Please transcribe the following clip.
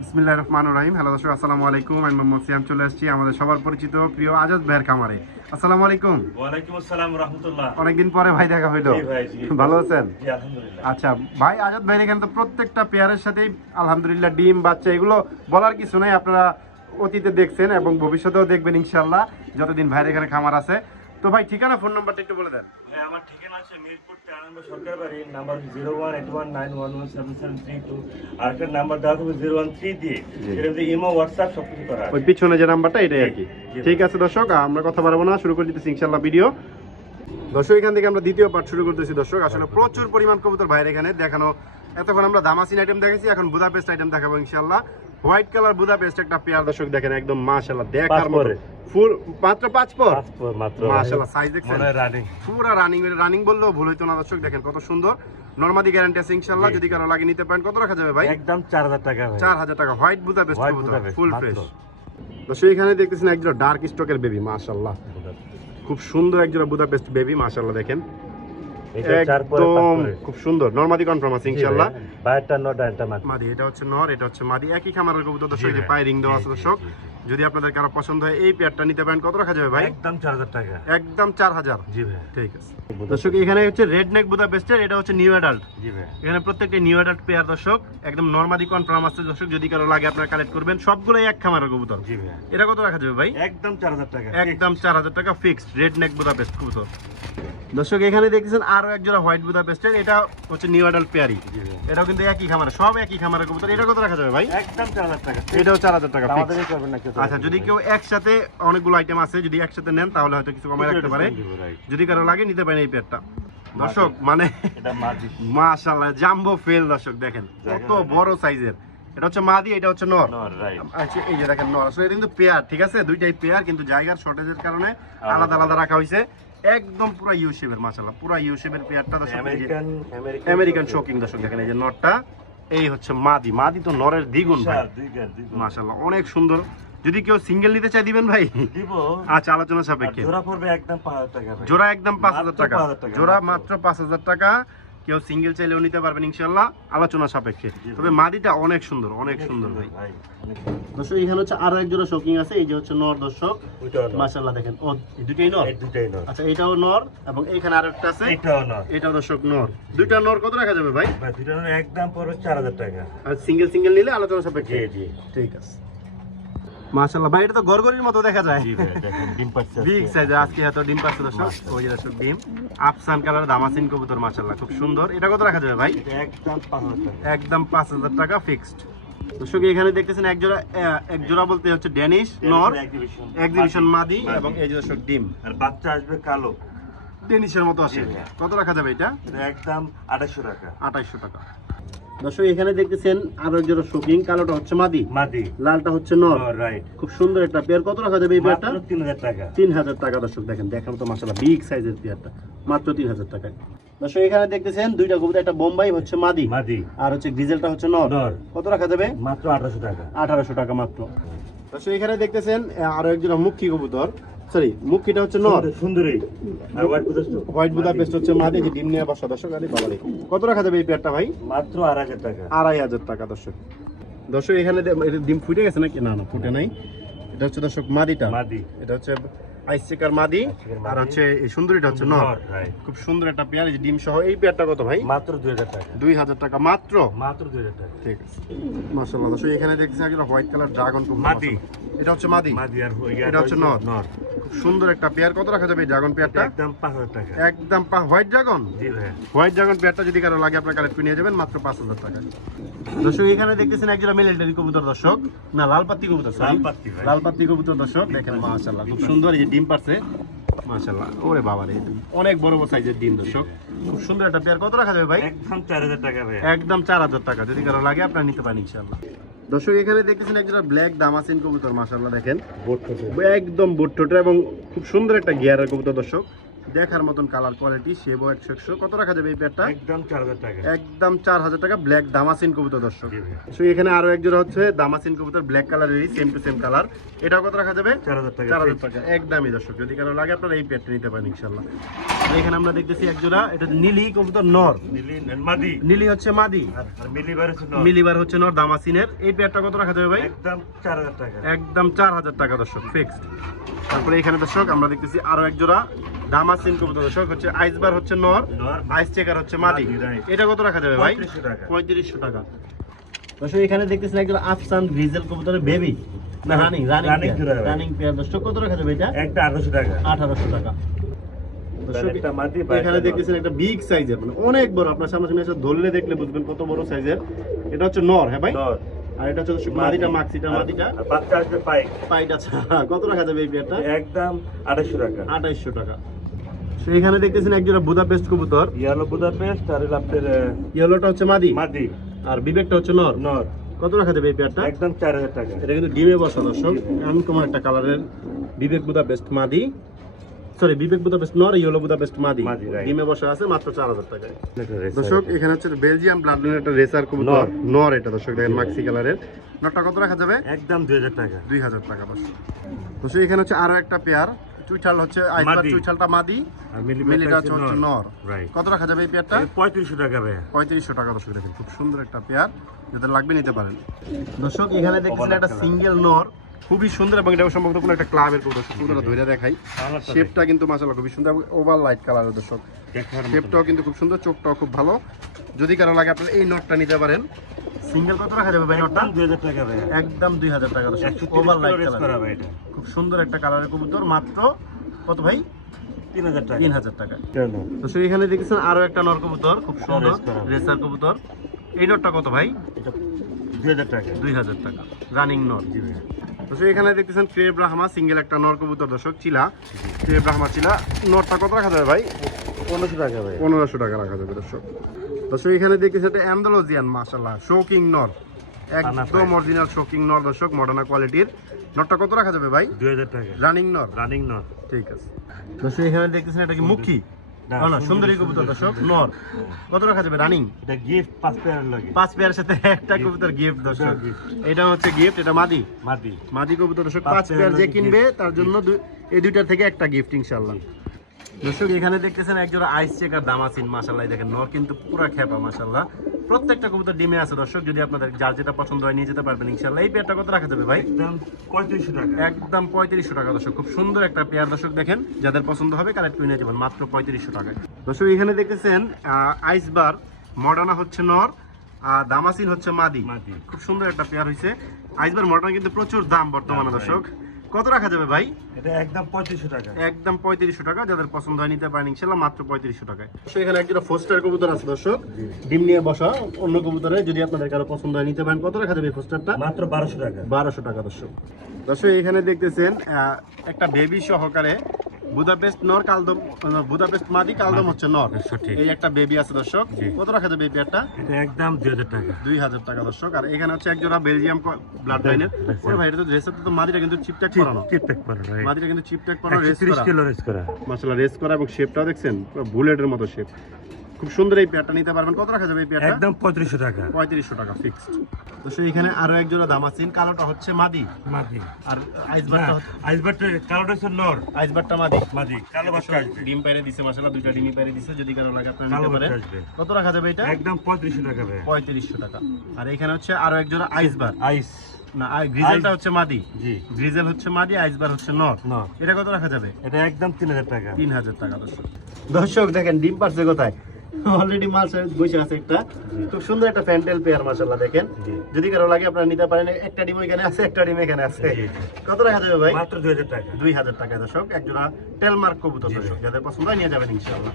বিসমিল্লাহির রহমানির রহিম। হ্যালো দর্শক, আসসালামু আলাইকুম। আমি মোহাম্মদ সিয়াম চলে আসছি আমাদের সবার পরিচিত প্রিয় আজাদ ভাইয়ের খামারে। আসসালামু আলাইকুম। ওয়ালাইকুম আসসালাম রাহমাতুল্লাহ। অনেকদিন পরে ভাই দেখা হইলো। জি ভাই, জি। ভালো আছেন? জি আলহামদুলিল্লাহ। আচ্ছা ভাই, আজাদ ভাইয়ের এখানে তো প্রত্যেকটা পেয়ারের সাথেই আলহামদুলিল্লাহ ডিম বাচ্চা এগুলো বলার কিছু নাই। আপনারা অতীতে দেখছেন এবং ভবিষ্যতেও দেখবেন ইনশাআল্লাহ যতদিন ভাইয়ের এখানে খামার আছে। তো ভাই ঠিকানা, ফোন নাম্বারটা একটু বলে দেন। ভাই আমার ঠিকানা আছে মিরপুর 13 নম্বর সরকার বাড়ি, নাম্বার 01819117732। আর একটা নাম্বার দেওয়া হবে 013 দিয়ে। এর মধ্যে ইমো হোয়াটসঅ্যাপ সবকিছু করা আছে। ওই পিছনে যে নাম্বারটা এটাই আর কি। জি। ঠিক আছে দর্শক, আমরা কথা বাড়াবো না, শুরু করে দিতেছি ইনশাআল্লাহ ভিডিও। দর্শক এখান থেকে আমরা দ্বিতীয় পার্ট শুরু করতেছি। দর্শক আসলে প্রচুর পরিমাণ কবুতর ভাইয়ের এখানে দেখানো। এতক্ষণ আমরা দামাসিন আইটেম দেখেছি, এখন বুদাপেস্ট আইটেম দেখাবো ইনশাআল্লাহ। হোয়াইট কালার বুদাপেস্ট একটা পেয়ার দর্শক দেখেন, একদম মাশাআল্লাহ দেখার মতো। ফুল মাত্র 5 পর মাত্র মাশাআল্লাহ, সাইজ দেখছেন মনে রানিং। পুরো রানিং বললেও ভুল হইতো না দর্শক। দেখেন কত সুন্দর, নরমাদি গ্যারান্টি আছে ইনশাআল্লাহ। যদি কারো লাগে নিতে পারেন, কত রাখা যাবে ভাই? একদম 4000 টাকা ভাই। 4000 টাকা। হোয়াইট বুদাপেস্ট White কবুতর, Budapest, ফুল মাত্র। ফ্রেশ। দর্শক এখানে দেখতেছেন একজোড়া ডার্ক স্টকের বেবি, মাশাআল্লাহ খুব সুন্দর একজোড়া বুদাপেস্ট বেবি, মাশাআল্লাহ দেখেন এটা 4 পরে 5 একদম পরে। খুব সুন্দর। নরমাদি কনফার্ম আছে ইনশাআল্লাহ। বাইরটা নটা এটা মাত্র। মাদি, এটা হচ্ছে নর, এটা হচ্ছে মাদি, একই খামারের কবুতর দর্শক। জি যে ভাই। পায়ে রিং দেওয়া আছে জি, দর্শক। জি, জি। যদি আপনাদের কারো পছন্দ হয় এই পেয়ারটা নিতে পারেন, কত রাখা যাবে ভাই? একদম 4000 টাকা। একদম 4000। জি ভাই। ঠিক আছে দর্শক, এখানে হচ্ছে রেড নেক বুদাপেস্টের, এটা হচ্ছে নিউ অ্যাডাল্ট। জি ভাই। এখানে প্রত্যেকটা নিউ অ্যাডাল্ট পেয়ার দর্শক, একদম নরমাদি কনফার্ম আছে দর্শক। যদি কারো লাগে আপনারা কালেক্ট করবেন, সবগুলোই এক খামারের কবুতর। জি ভাই। এটা কত রাখা যাবে ভাই? একদম 4000 টাকা। একদম 4000 টাকা ফিক্সড, রেড নেক বুদাপেস্ট কবুতর। দর্শক এখানে দেখতেছেন আরো এক জোড়া হোয়াইট বুদাপেস্টের, এটা হচ্ছে নিউ অ্যাডাল্ট পেয়ারই। জি ভাই। এটাও কিন্তু একই খামারে, সব একই খামারের কবুতর। এটা কত রাখা যাবে ভাই? একদম 4000 টাকা। এটাও 4000 টাকা আমাদের fixed। করবেন না কেউ। আচ্ছা, যদি কেউ একসাথে অনেকগুলো আইটেম আছে, যদি একসাথে নেন তাহলে হয়তো কিছু কমায় রাখতে পারে। যদি কারো লাগে নিতে পারেন এই পেয়ারটা দর্শক। মানে এটা মাদি। মাশাআল্লাহ জাম্বো ফেল দর্শক, দেখেন কত বড় সাইজের। এটা হচ্ছে মাদি, এটা হচ্ছে নর। নর, রাইট। আচ্ছা এই যে দেখেন নর, আসলে এটা কিন্তু পেয়ার, ঠিক আছে দুইটাই পেয়ার, কিন্তু জায়গার শর্টেজের কারণে আলাদা আলাদা রাখা হয়েছে। একদম পুরো ইউ শেপের, মাশাআল্লাহ পুরো ইউ শেপের পেয়ারটা দর্শক। আমেরিকান শোকিং দর্শক দেখেন, এই যে নরটা, এই হচ্ছে মাদি। মাদি তো নরের দ্বিগুণ ভাই, মাশাআল্লাহ অনেক সুন্দর। যদি কেউ সিঙ্গেল নিতে চাই দিবেন ভাই? দিব। আচ্ছা, আলোচনা সাপেক্ষে। জোড়া পড়বে একদম 5000 টাকা ভাই। জোড়া একদম 5000 টাকা। মাত্র 5000 টাকা। জোড়া মাত্র 5000 টাকা। কেউ সিঙ্গেল চাইলেও নিতে পারবেন ইনশাআল্লাহ, আলোচনা সাপেক্ষে। তবে মাদিটা অনেক সুন্দর, অনেক সুন্দর ভাই। দর্শক এখানে হচ্ছে আরো এক জোড়া শোকিং আছে, এই যে হচ্ছে নর দর্শক। মাশাআল্লাহ দেখেন, ও এই দুটেই নর। এই দুটাই নর। আচ্ছা এটাও নর, এবং এইখানে আরেকটা আছে, এটাও নর। এটাও দর্শক নর। দুইটা নর কত রাখা যাবে ভাই? ভাই দুটা নর একদম পড়বে 4000 টাকা। আর সিঙ্গেল নিলে আলোচনা সাপেক্ষে। জি জি। ঠিক আছে মাশাআল্লাহ ভাই, এটা তো গরগরির মতো দেখা যায়। জি ভাই, দেখেন ডিম পাচ্ছে। বিগ সাইজ, আজকে এত ডিম পাচ্ছে দর্শক। ওই যে দর্শক ডিম, আফসান কালার দামাসিন কবুতর, মাশাআল্লাহ খুব সুন্দর। এটা কত রাখা যাবে ভাই? এটা একদম 5000 টাকা। একদম 5000 টাকা ফিক্সড। দর্শক এখানে দেখতেছেন এক জোড়া বলতে হচ্ছে ড্যানিশ নর, এক্সিবিশন মাদি, এবং এই যে দর্শক ডিম আর বাচ্চা আসবে কালো। ড্যানিশের মতো আছে। কত রাখা যাবে এটা? এটা একদম 2800 টাকা। 2800 টাকা। দর্শক এখানে দেখতেছেন আরো এক জোড়া শোকিং, কালোটা হচ্ছে মাদি, মাদি, লালটা হচ্ছে নর। রাইট। খুব সুন্দর একটা পেয়ার। কত রাখা যাবে এই পেয়ারটা? মাত্র 3000 টাকা। 3000 টাকা দর্শক দেখেন, দেখার তো মাশাআল্লাহ বিগ সাইজের পেয়ারটা, মাত্র 3000 টাকায়। দর্শক এখানে দেখতেছেন দুইটা কবুতর, একটা বোম্বাই হচ্ছে মাদি, মাদি, আর হচ্ছে গ্রিজেলটা হচ্ছে নর। নর। কত রাখা যাবে? মাত্র 1800 টাকা। 1800 টাকা মাত্র। দর্শক এখানে দেখতেছেন আরো একজন মুখী কবুতর, সরি মুখীটা হচ্ছে নর, সুন্দরী। আর হোয়াইট বুদাপেস্ট। হোয়াইট বুদাপেস্ট হচ্ছে মাদি, যে ডিম নিয়ে বসা দর্শক। আরে বাবা রে, কত রাখা যাবে এই পেয়ারটা ভাই? মাত্র 2000 টাকা। 2500 টাকা দর্শক। দর্শক এখানে এটা ডিম ফুটে গেছে নাকি? না না ফুটে নাই। এটা হচ্ছে দর্শক মাদিটা, মাদি। এটা হচ্ছে আইসিকার মাদি, আর হচ্ছে এই সুন্দরীটা হচ্ছে নর। রাইট। খুব সুন্দর একটা পেয়ার, এই যে ডিম সহ। এই পেয়ারটা কত ভাই? মাত্র 2000 টাকা। 2000 টাকা মাত্র। মাত্র 2000 টাকা। ঠিক আছে মাশাআল্লাহ। দর্শক এখানে দেখছেন একটা হোয়াইট কালার ড্রাগন কবুতর, মাদি। এটা হচ্ছে মাদি, মাদি আর এটা হচ্ছে নর। নর। খুব সুন্দর একটা পেয়ার। কত রাখা যাবে এই ড্রাগন পেয়ারটা? একদম 5000 টাকা। একদম হোয়াইট ড্রাগন। জি ভাই। হোয়াইট ড্রাগন পেয়ারটা যদি কারো লাগে আপনার কালেক্ট করে নিয়ে যাবেন মাত্র 5000 টাকা। দর্শক এখানে দেখতেছেন একজোড়া মিলিটারি কবুতর দর্শক, না লাল পাত্তি কবুতর, লাল পাত্তি ভাই। লাল পাত্তি কবুতর দর্শক দেখেন, মাশাআল্লাহ খুব সুন্দর। এই যে ডিম পারছে, মাশাআল্লাহ ওরে বাবা রে, অনেক বড় বড় সাইজের ডিম দর্শক। খুব সুন্দর একটা পেয়ার। কত রাখা যাবে ভাই? একদম 4000 টাকা ভাই। একদম 4000 টাকা। যদি কারো লাগে আপনারা নিতে পারেন ইনশাআল্লাহ। দর্শক এখানে দেখতেছেন একজোড়া ব্ল্যাক দামাসিন কবুতর, মাশাআল্লাহ দেখেন বোট থেকে। একদম বুটঠোঁটের, এবং খুব সুন্দর একটা গিয়ারের কবুতর দর্শক। দেখার মতন কালার কোয়ালিটি, সেবো 100 কত রাখা যাবে এই পেয়ারটা? একদম 4000 টাকা। একদম 4000 টাকা। ব্ল্যাক দামাসিন কবুতর দর্শক। জি ভাই। সো এখানে আরো এক জোড়া হচ্ছে দামাসিন কবুতর ব্ল্যাক কালারেরই, সেম টু সেম কালার। এটা কত রাখা যাবে? 4000 টাকা। 4000 টাকা একদমই দর্শক। যদি কারো লাগে আপনারা এই পেয়ারটা নিতে পারেন ইনশাআল্লাহ। আর এখানে আমরা দেখতেছি এক জোড়া, এটা নীলি কবুতর নর। নীলি মাদি। নীলি হচ্ছে মাদি আর মিলিবার হচ্ছে নর। মিলিবার হচ্ছে নর দামাসিনের। এই পেয়ারটা কত রাখা যাবে ভাই? একদম 4000 টাকা। একদম 4000 টাকা দর্শক ফিক্সড। তারপরে এখানে দর্শক আমরা দেখতেছি আরো এক জোড়া দামাসিন কবুতর দর্শক, হচ্ছে আইসবার হচ্ছে নর, নর। আইস চেকার হচ্ছে মাদি। মাদি, right. এটা কত রাখা যাবে ভাই? 3500 টাকা। 3500 টাকা দর্শক। এখানে দেখতেছেন একজন আফসান গ্রিজেল কবুতরের বেবি না রানিং Running জোড়া ভাই। রানিং পেয়ার দর্শক। কত রাখা যাবে এটা? একটা 1800 টাকা। 1800 টাকা দর্শক। একটা মাদি, এখানে দেখতেছেন একটা বিগ সাইজের, মানে অনেক বড়। আপনার সামনে এসে ধরলে দেখলে বুঝবেন কত বড় সাইজের। এটা হচ্ছে নর, হ্যাঁ ভাই? নর। আর এটা হচ্ছে দর্শক মাদিটা, মাক্সিটা মাদিটা। আর বাচ্চা আসবে পাই। পাইটা কত রাখা যাবে এই পেয়ারটা? একদম 2800 টাকা। 2800 টাকা। সো এখানে দেখতেছেন এক জোড়া বুদাপেস্ট কবুতর। ইয়েলো বুদাপেস্ট আর হলো আপনার ইয়েলোটা হচ্ছে মাদি মাদি। আর বিবেকটা হচ্ছে নর। নর। কত রাখা যাবে এই পেয়ারটা? একদম 4000 টাকা। এটা কিন্তু ডিমে বসা দর্শক, আনকমন একটা কালারের বিবেক বুদাপেস্ট মাদি, সরি বিবেক বুদাপেস্ট নর, ইয়েলো বুদাপেস্ট মাদি। মাদি, right. ডিমে বসা আছে মাত্র 4000 টাকায় দর্শক। এখানে হচ্ছে বেলজিয়াম ব্লাড লাইনের একটা রেসার কবুতর নর। নর। এটা দর্শক দেখেন মাক্সি কালারের। নরটা কত রাখা যাবে? একদম 2000 টাকা। 2000 টাকা দর্শক। দর্শক এখানে হচ্ছে আরো একটা পেয়ার, চুইঠাল হচ্ছে আইসবার মাদি। চুইঠালটা মাদি, আর মিলিটা হচ্ছে নর। রাইট। কত রাখা যাবে এই পেয়ারটা? 3500 টাকা ভাই। 3500 টাকা দর্শক। দেখেন খুব সুন্দর একটা পেয়ার, যাদের লাগবে নিতে পারেন দর্শক। এখানে দেখতেছেন একটা সিঙ্গেল নর, খুবই সুন্দর, এবং এটা সম্ভবত কোনো একটা ক্লাবের কবুতর। কবুতরটা ধরে দেখাই, শেপটা কিন্তু মাশাআল্লাহ খুবই সুন্দর, ওভার লাইট কালারের দর্শক। শেপটাও কিন্তু খুব সুন্দর, চোখটাও খুব ভালো। যদি কারো লাগে আপনারা এই নটটা নিতে পারেন। সিঙ্গেল কত রাখা যাবে ভাই নটটা? 2000 টাকা ভাই। একদম 2000 টাকা দর্শক। 130 ওভার লাইট রেস কালার, করা ভাই এটা। খুব সুন্দর একটা কালারের কবুতর। মাত্র কত ভাই? 3000 টাকা। 3000 টাকা কেন? দর্শক। এখানে দেখতেছেন আরো একটা নর কবুতর, খুব সুন্দর রেস করা। রেসার কবুতর। এই নটটা কত ভাই? এটা 2000 টাকা। 2000 টাকা রানিং নর। জি ভাই। দর্শক এখানে দেখতেছেন ক্রেব রাহমা সিঙ্গেল একটা নর কবুতর দর্শক, চিলা ক্রেব রাহমা চিলা। নরটা কত রাখা যাবে ভাই? 1500 টাকা ভাই। 1500 টাকা রাখা যাবে দর্শক। দর্শক এখানে দেখতেছেন একটা অ্যান্ডালুজিয়ান মাশাআল্লাহ শোকিং নর, একদম অরিজিনাল শোকিং নর দর্শক, মডার্না কোয়ালিটির। নরটা কত রাখা যাবে ভাই? 2000 টাকা। রানিং নর। রানিং নর। ঠিক আছে দর্শক। এখানে দেখতেছেন এটা কি মুখী না, না সুন্দরী কবুতর দর্শক, নর। কত রাখা যাবে রানিং? এটা গিফট 5 পেয়ার লাগে। 5 পেয়ারের সাথে একটা কবুতর গিফট দর্শক। gift। এটা হচ্ছে গিফট, এটা মাদি মাদি। মাদি কবুতর দর্শক। 5 5 পেয়ার যে পেয়ার কিনবে তার জন্য এই দুইটার থেকে একটা গিফট ইনশাআল্লাহ দর্শক। এখানে দেখতেছেন একজোড়া আইস চেকার দামাসিন মাশাআল্লাহ। দেখেন নর কিন্তু পুরো খেপা মাশাআল্লাহ। প্রত্যেকটা কবুতর ডিমে আছে দর্শক। যদি আপনাদের যার যেটা পছন্দ হয় নিয়ে যেতে পারবেন ইনশাআল্লাহ। এই পেয়ারটা কত রাখা যাবে ভাই? একদম 3500 টাকা। একদম 3500 টাকা দর্শক। খুব সুন্দর একটা পেয়ার দর্শক। দেখেন যাদের পছন্দ হবে কালেক্ট করে নিয়ে যাবেন মাত্র 3500 টাকায় দর্শক। এখানে দেখতেছেন আইসবার মডার্না হচ্ছে নর, আর দামাসিন হচ্ছে মাদি। মাদি। খুব সুন্দর একটা পেয়ার হয়েছে। আইসবার মডার্না কিন্তু প্রচুর দাম বর্তমানে দর্শক। কত রাখা যাবে ভাই? এটা একদম 3500 টাকা। একদম 3500 টাকা। যাদের পছন্দ হয় নিতে পারেন ইনশাআল্লাহ মাত্র 3500 টাকায়। এখানে একটা ফোস্টার কবুতর আছে দর্শক, ডিম নিয়ে বসা অন্য কবুতরে। যদি আপনাদের কারো পছন্দ হয় নিতে পারেন। কত রাখা যাবে ফোস্টারটা? মাত্র 1200 টাকা। 1200 টাকা দর্শক। দর্শক এখানে দেখতেছেন একটা বেবি সহকারে বুদাপেস্ট নর কালদম, বুদাপেস্ট মাদি কালদম হচ্ছে নর। সঠিক। এই একটা বেবি আছে দর্শক। কত রাখা যাবে এই পেয়ারটা? এটা একদম 2000 টাকা। 2000 টাকা দর্শক। আর এখানে হচ্ছে একজোড়া বেলজিয়াম ব্লাড লাইনের। ওরে ভাই, এটা তো রেসের তো মাদিটা কিন্তু চিপটাক করানো। টিপটেক করে ভাই। মাদিটা কিন্তু চিপটাক করানো, রেস 30 করা কিলো রেস করা। মাশাআল্লাহ, রেস করা। এবং শেপটাও দেখছেন পুরো বুলেটের মতো শেপ। খুব সুন্দর এই পেয়ারটা নিতে পারবেন। কত রাখা যাবে এই পেয়ারটা? একদম 3500 টাকা। 3500 টাকা ফিক্সড। তো সেই এখানে আরো এক জোড়া দামাসিন, কালোটা হচ্ছে মাদি মাদি। আর আইসবারটা আইসবারটা কালোটা হচ্ছে নর। আইসবারটা মাদি। মাদি। কালো বাচ্চা আসবে। ডিম পাইরে দিছে মাশাআল্লাহ, দুইটা ডিম পাইরে দিছে। যদি কারো লাগে আপনারা কালো নিতে পারেন। বাচ্চা আসবে। কত রাখা যাবে এটা? একদম 3500 টাকা ভাই। 3500 টাকা। আর এখানে হচ্ছে আরো এক জোড়া আইসবার, আইস। না গ্রিজেলটা হচ্ছে মাদি। জি। গ্রিজেল হচ্ছে মাদি, আইসবার হচ্ছে নর। নর। এটা কত রাখা যাবে? এটা একদম 3000 টাকা। 3000 টাকা দর্শক। দর্শক দেখেন ডিম পারছে কোথায়, অলরেডি মাল বসে আছে একটা। খুব সুন্দর একটা প্যান্টেল পেয়ার মাশাআল্লাহ দেখেন। যদি কারো লাগে আপনারা নিতে পারেন। একটা ডিম এখানে আছে, একটা ডিম এখানে আছে। কত রাখা যাবে ভাই? মাত্র 2000 টাকা। 2000 টাকা দর্শক। এক জোড়া টেলমার্ক কবুতর দর্শক। যাদের পছন্দ হয় নিয়ে যাবেন ইনশাআল্লাহ।